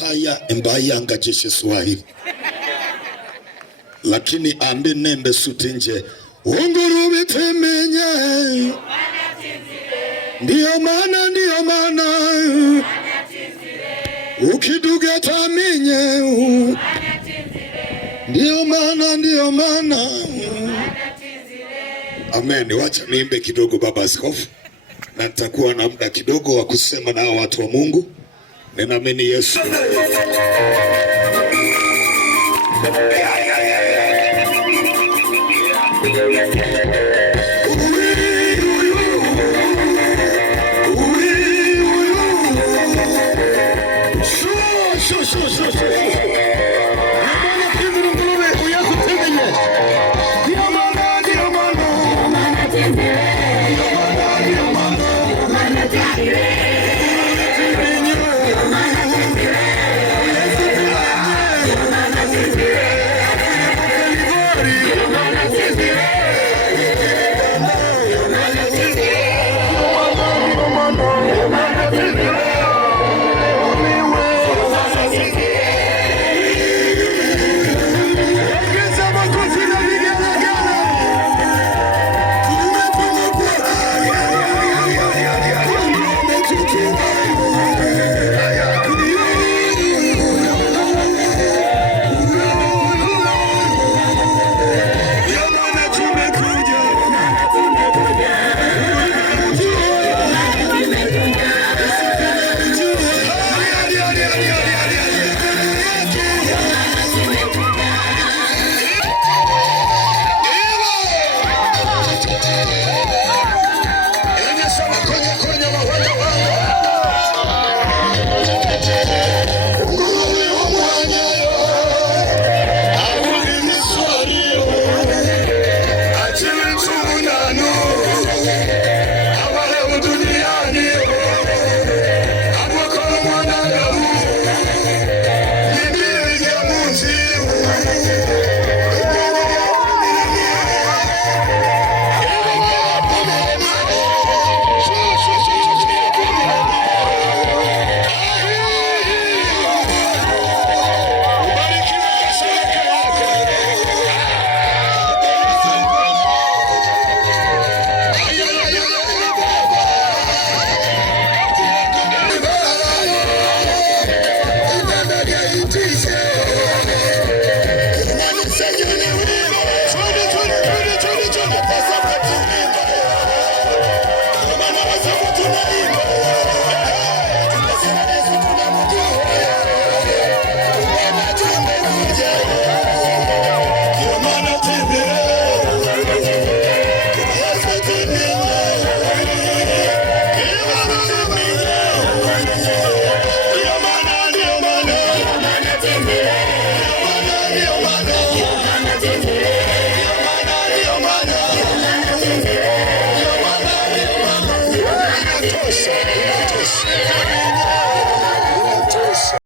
kaya mbaya ngajeshe Swahili lakini ambe nembe sutinje unguru bitemenya ndiyo maana ukiduga tamenye ndiyo maana amen. Wacha niimbe kidogo baba askofu, na nitakuwa na muda kidogo wa kusema na watu wa Mungu. Ninaamini Yesu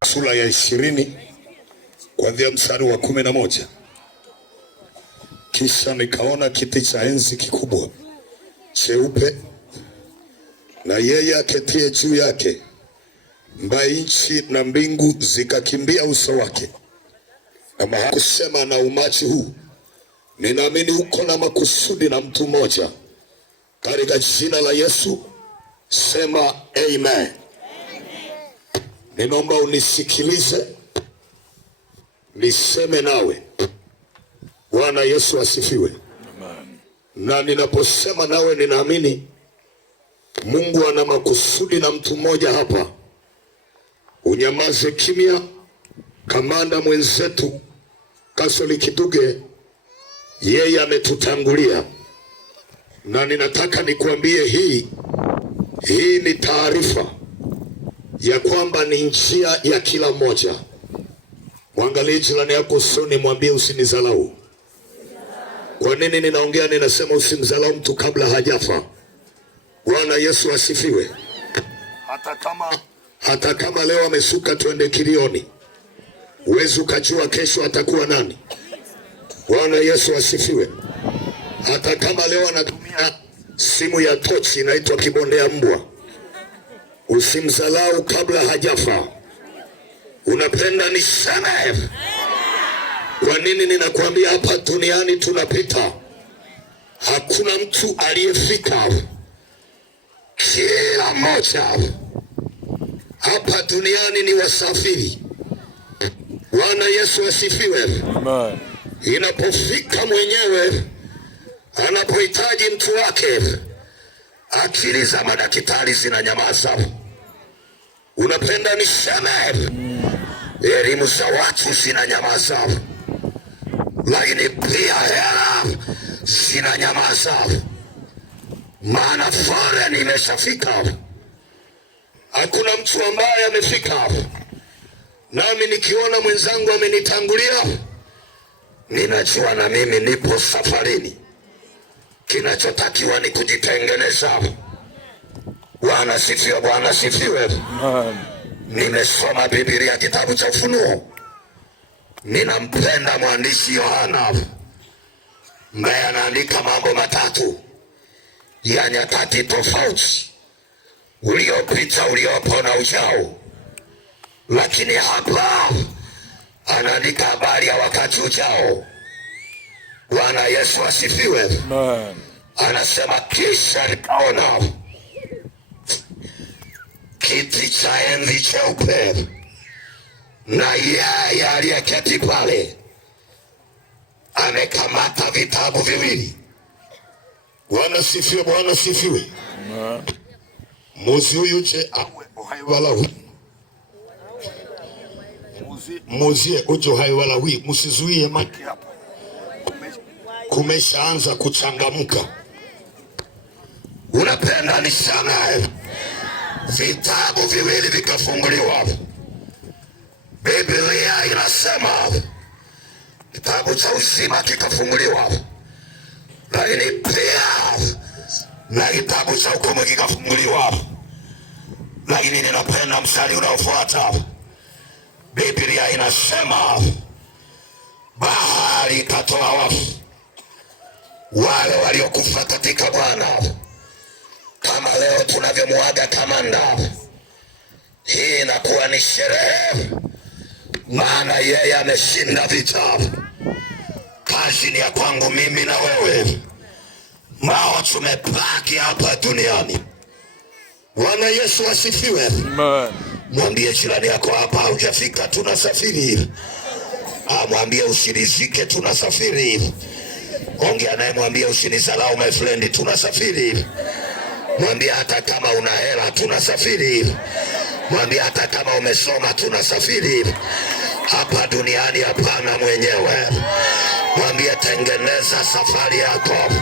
sura ya 20 kuanzia mstari wa 11. Kisha nikaona kiti cha enzi kikubwa cheupe na yeye aketie juu yake, ambaye nchi na mbingu zikakimbia uso wake. Na kusema na umati huu, ninaamini uko na makusudi na mtu mmoja. Katika jina la Yesu sema amen. Ninaomba unisikilize niseme nawe. Bwana Yesu asifiwe. Amen. Na ninaposema nawe ninaamini Mungu ana makusudi na mtu mmoja hapa. Unyamaze kimya. Kamanda mwenzetu Kasoli Kiduge yeye ametutangulia, na ninataka nikuambie hii ni taarifa ya kwamba ni njia ya kila mmoja. Mwangalie jirani yako usoni, mwambie usinizalau. Kwa nini ninaongea ninasema usimzalau mtu kabla hajafa? Bwana Yesu asifiwe. Hata kama leo amesuka twende kilioni, uwezi ukajua kesho atakuwa nani. Bwana Yesu asifiwe. Hata kama leo anatumia simu ya tochi inaitwa kibondea mbwa, usimzalau kabla hajafa. Unapenda niseme? Kwa nini ninakwambia hapa duniani tunapita? Hakuna mtu aliyefika. Kila mmoja hapa duniani ni wasafiri. Bwana Yesu asifiwe. Amen. Inapofika mwenyewe anapohitaji mtu wake, akili za madaktari zinanyamaza. Unapenda niseme? Elimu za watu zinanyamaza, lakini pia hela zinanyamaza, maana foleni imeshafika. Hakuna mtu ambaye amefika. Nami nikiona mwenzangu amenitangulia, ninajua na mimi nipo safarini. Kinachotakiwa ni kujitengeneza. Bwana sifiwe, Bwana sifiwe. Nimesoma Biblia kitabu cha Ufunuo. Ninampenda mwandishi Yohana ambaye anaandika mambo matatu ya nyakati tofauti, uliopita, uliopo na ujao. Lakini hapa anaandika habari ya wakati ujao. Bwana Yesu asifiwe. Anasema kisha nikaona kiti cha enzi cheupe na yeye aliyeketi pale amekamata vitabu viwili. Bwana sifiwe, Bwana sifiwe. Muzi huyu je awe uhai wala hui. Muzie uje uhai wala hui. Musizuie maki hapo. Kumeshaanza kuchangamka. Unapenda nishangae? Vitabu viwili vikafunguliwa. Biblia inasema kitabu cha uzima kikafunguliwa, lakini pia na kitabu cha hukumu kikafunguliwa. Lakini ninapenda mstari unaofuata. Biblia inasema bahari ikatoa wafu, wale waliokufa katika Bwana. Kama leo tunavyomuaga kamanda, hii inakuwa ni sherehe, maana yeye ameshinda vita. Kazi ni ya kwangu mimi na wewe, mao tumebaki hapa duniani. Bwana Yesu asifiwe. Amen. Mwambie jirani yako, hapa hujafika, tunasafiri. Mwambie usirizike, tunasafiri. Ongea naye, mwambie usinisalau my friend, tunasafiri. Mwambie hata kama una hela tunasafiri. Mwambie hata kama umesoma tunasafiri. Hapa duniani hapana mwenyewe. Mwambie tengeneza safari yako.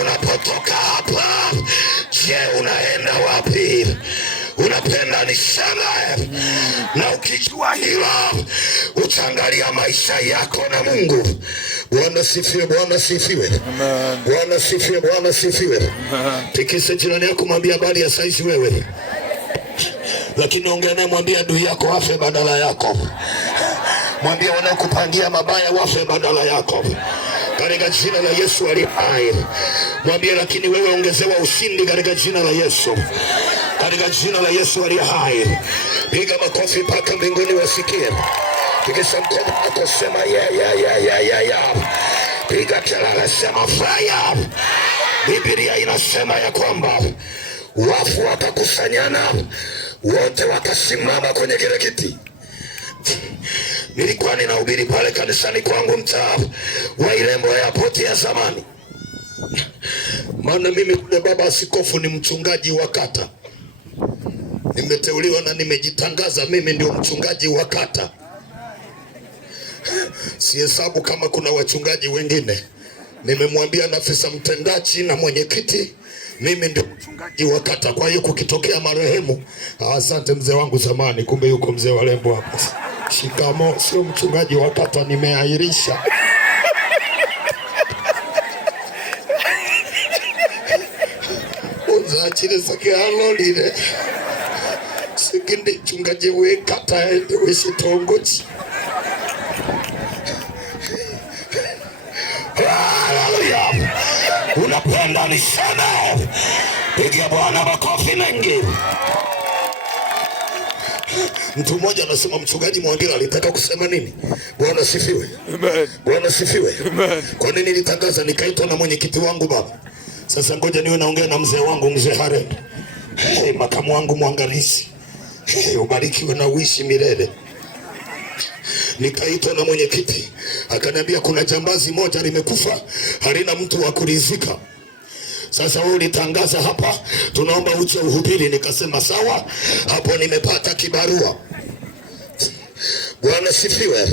Unapotoka hapa, je, unaenda wapi? Unapenda nishangae? Na ukijua hilo, utaangalia maisha yako na Mungu. Bwana sifiwe, Bwana sifiwe. Bwana sifiwe, Bwana sifiwe. Tikise jirani yako, mwambie habari ya saizi wewe. Lakini ongea naye, mwambie adui yako afe badala yako. Mwambie wanaokupangia mabaya wafe badala yako, katika jina la Yesu aliye hai. Mwambie lakini wewe ongezewa ushindi katika jina la Yesu, katika jina la Yesu aliye hai. Piga makofi mpaka mbinguni wasikie. Tikisa mkono wako, sema ya. Piga kelele, sema fire. Biblia inasema ya kwamba wafu watakusanyana, wote watasimama kwenye kile kiti. Nilikuwa ninahubiri pale kanisani kwangu mtaa wa Irembo Airport ya zamani. Maana mimi kule baba askofu ni mchungaji wa kata. Nimeteuliwa na nimejitangaza mimi ndio mchungaji wa kata. Sihesabu kama kuna wachungaji wengine. Nimemwambia na afisa mtendaji na mwenyekiti, mimi ndio mchungaji wa kata. Kwa hiyo kukitokea marehemu, asante mzee wangu zamani, kumbe yuko mzee wa Lembo hapa. Shikamo, sio mchungaji wa kata, nimeahirisha. Unzaachile sake halolile. Sikindi mchungaji we kata ende wesitongoji. Unapenda niseme? Pigia Bwana makofi mengi. Mtu mmoja anasema mchungaji Mwangira alitaka kusema nini? Bwana sifiwe. Amen. Bwana sifiwe. Amen. Kwa nini nilitangaza? Nikaitwa na mwenyekiti wangu baba. Sasa ngoja niwe naongea na mzee wangu, mzee Hare. Makamu wangu mwangalizi. Ubarikiwe na uishi milele. Nikaitwa na mwenyekiti, akaniambia kuna jambazi moja limekufa, halina mtu wa kulizika. Sasa wewe ulitangaza hapa, tunaomba uje uhubiri. Nikasema sawa. Hapo nimepata kibarua. Bwana sifiwe.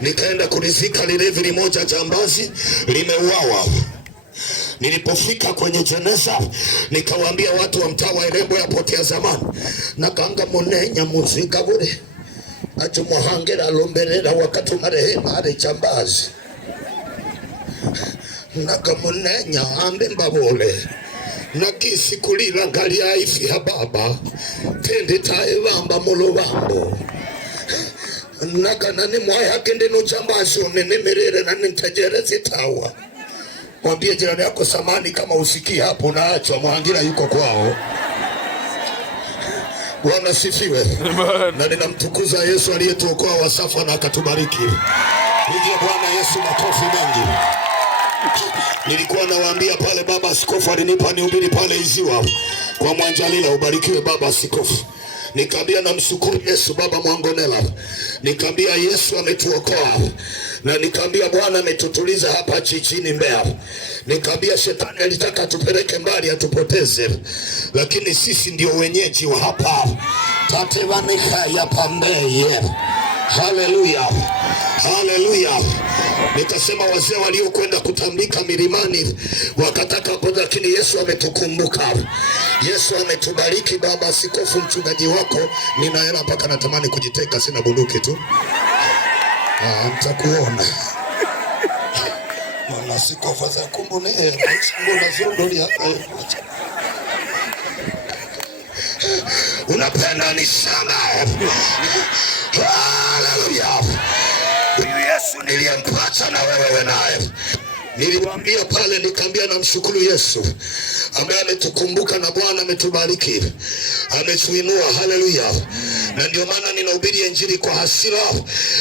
Nikaenda kulizika lile vili moja jambazi limeuawa. Nilipofika kwenye jeneza, nikawaambia watu wa mtaa wa Irembo yapotea zamani, nakanga munenya muzika bure acho muhangera lomberera wakati marehema ari jambazi nakamunenya ambe mbabole nakisi kulira ngali aifi hababa tende taevamba mulubambo nakanani mwaya kende no jambazi unenemerere na nitajerezi tawa. Mwambie jirani yako samani kama usikii hapo na acho Mwangira yuko kwao. Bwana sifiwe. Na ninamtukuza Yesu aliyetuokoa wasafa na akatubariki. Pigie Bwana Yesu makofi mengi. Nilikuwa nawaambia pale baba askofu alinipa nihubiri pale Iziwa kwa Mwanjalila. Ubarikiwe baba askofu. Nikaambia namshukuru Yesu baba Mwangonela. Nikaambia Yesu ametuokoa. Na nikaambia Bwana ametutuliza hapa jijini Mbeya. Nikaambia shetani alitaka tupeleke mbali atupoteze, lakini sisi ndio wenyeji wa hapa. Tatevanika ya pambeye. Haleluya. Haleluya. Nikasema wazee waliokwenda kutambika milimani wakataka hapo, lakini Yesu ametukumbuka. Yesu ametubariki baba askofu mchungaji wako. Nina hela mpaka natamani kujiteka, sina bunduki tu. Mtakuona. Mwana askofu za kumbune mbona zondoli hapa. Unapenda ni sana. Haleluya. Yesu niliyempata na wewe naye. Niliwaambia pale, nikaambia namshukuru Yesu ambaye ametukumbuka na Bwana ametubariki, ametuinua. Haleluya. Na ndio maana ninahubiri injili kwa hasira.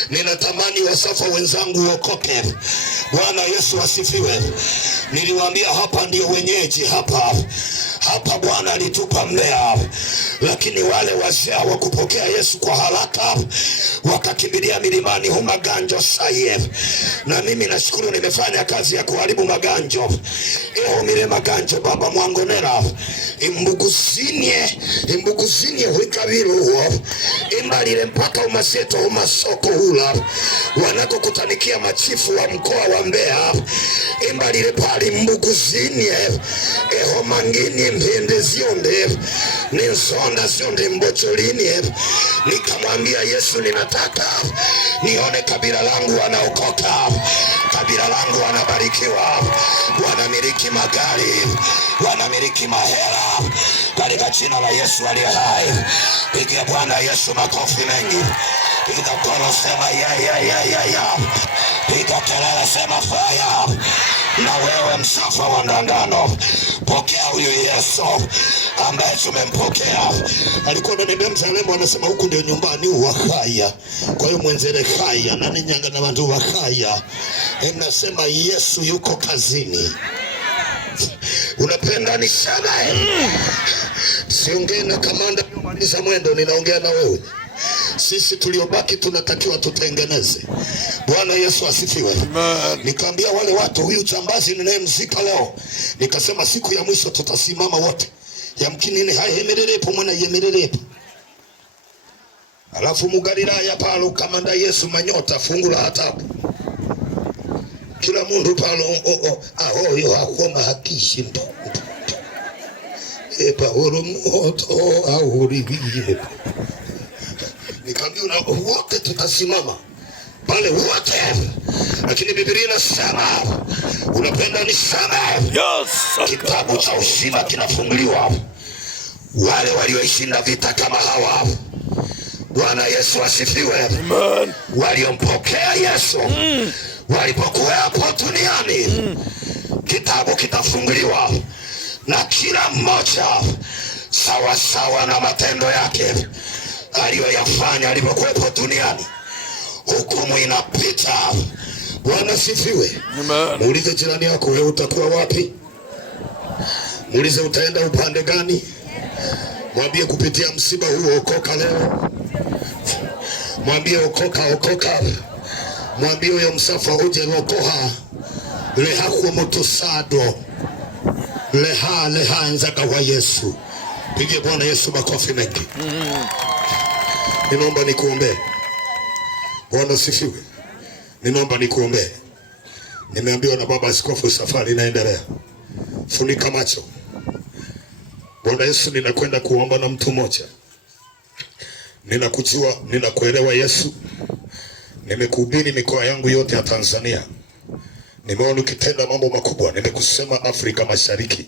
Ninatamani wasafa wenzangu wokoke. Bwana Yesu asifiwe. Niliwaambia hapa ndio wenyeji hapa. Hapa Bwana alitupa Mbeya, lakini wale wazee hawakupokea Yesu kwa haraka, wakakimbilia milimani Maganjo saye. Na mimi nashukuru nimefanya kazi ya kuharibu maganjo. Mire maganjo baba Mwangonera imbuguzinie wikabiru imbalile mpaka umaseto umasoko hula wanako kutanikia machifu wa mkoa wa Mbeya. Imbalile pali mbuguzinie mangini mpende zionde ninsonda zionde mbocholini. Nikamwambia Yesu, ninataka nione kabila langu wanaokoka, kabila langu wanabarikiwa, wanamiliki magari, wanamiliki mahera, katika jina la Yesu aliye hai. Pigia Bwana Yesu makofi mengi. Piga kono sema ya. Piga kelele sema fire. Na wewe msafa wa Ndandano, pokea huyu Yesu ambaye tumempokea. Alikuwa ananiambia Mzalendo, anasema huku ndio nyumbani wakaya. Kwa hiyo mwenzele kaya na ninyanga na watu wakaya. Nasema Yesu yuko kazini. Unapenda ni sana. Siongee na kamanda kumaliza mwendo, ninaongea na wewe. Sisi tuliobaki tunatakiwa tutengeneze. Bwana Yesu asifiwe. Nikaambia wale watu, huyu jambazi ninayemzika leo, nikasema siku ya mwisho tutasimama wote. Yamkini ni hayemerelepo mwana yemerelepo. Alafu Mugalilaya palo kamanda Yesu manyota fungula hatabu. Kila mundu palo ahoyo akoma hakishi ndo. Epa oro moto ahoribiye. Nikaambia wote tutasimama pale wote. Lakini Biblia inasema unapenda ni sana. Yes. Kitabu cha uzima kinafunguliwa. Wale walioishinda vita kama hawa. Bwana Yesu asifiwe. Amen. Waliompokea Yesu walipokuwa hapo duniani, kitabu kitafunguliwa na kila mmoja sawa sawa na matendo yake aliyoyafanya alipokuwepo duniani. Hukumu inapita. Bwana sifiwe. Muulize jirani yako, wewe utakuwa wapi? Muulize utaenda upande gani? Mwambie kupitia msiba huu okoka leo. Mwambie okoka, okoka. Mwambie huyo msafa uje okoha. Leha kwa moto sado. Leha nzaka wa Yesu. Pigie Bwana Yesu makofi mengi. Ninaomba nikuombee. Bwana sifiwe. Ninaomba nikuombee. Nimeambiwa na baba askofu safari inaendelea. Funika macho. Bwana Yesu, ninakwenda kuomba na mtu mmoja. Ninakujua, ninakuelewa Yesu. Nimekuhubiri mikoa yangu yote ya Tanzania. Nimeona ukitenda mambo makubwa. Nimekusema Afrika Mashariki.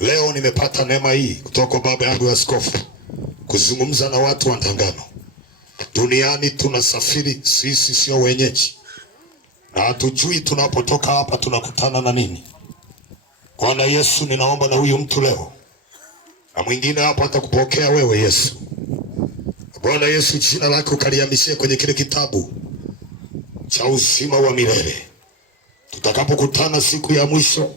Leo nimepata neema hii kutoka baba yangu askofu kuzungumza na watu wa Ntangano. Duniani tunasafiri, sisi sio wenyeji. Na hatujui tunapotoka hapa tunakutana na nini. Bwana Yesu, ninaomba na huyu mtu leo na mwingine hapa atakupokea wewe Yesu. Bwana Yesu, jina lako kalihamishie kwenye kile kitabu cha uzima wa milele. Tutakapokutana siku ya mwisho,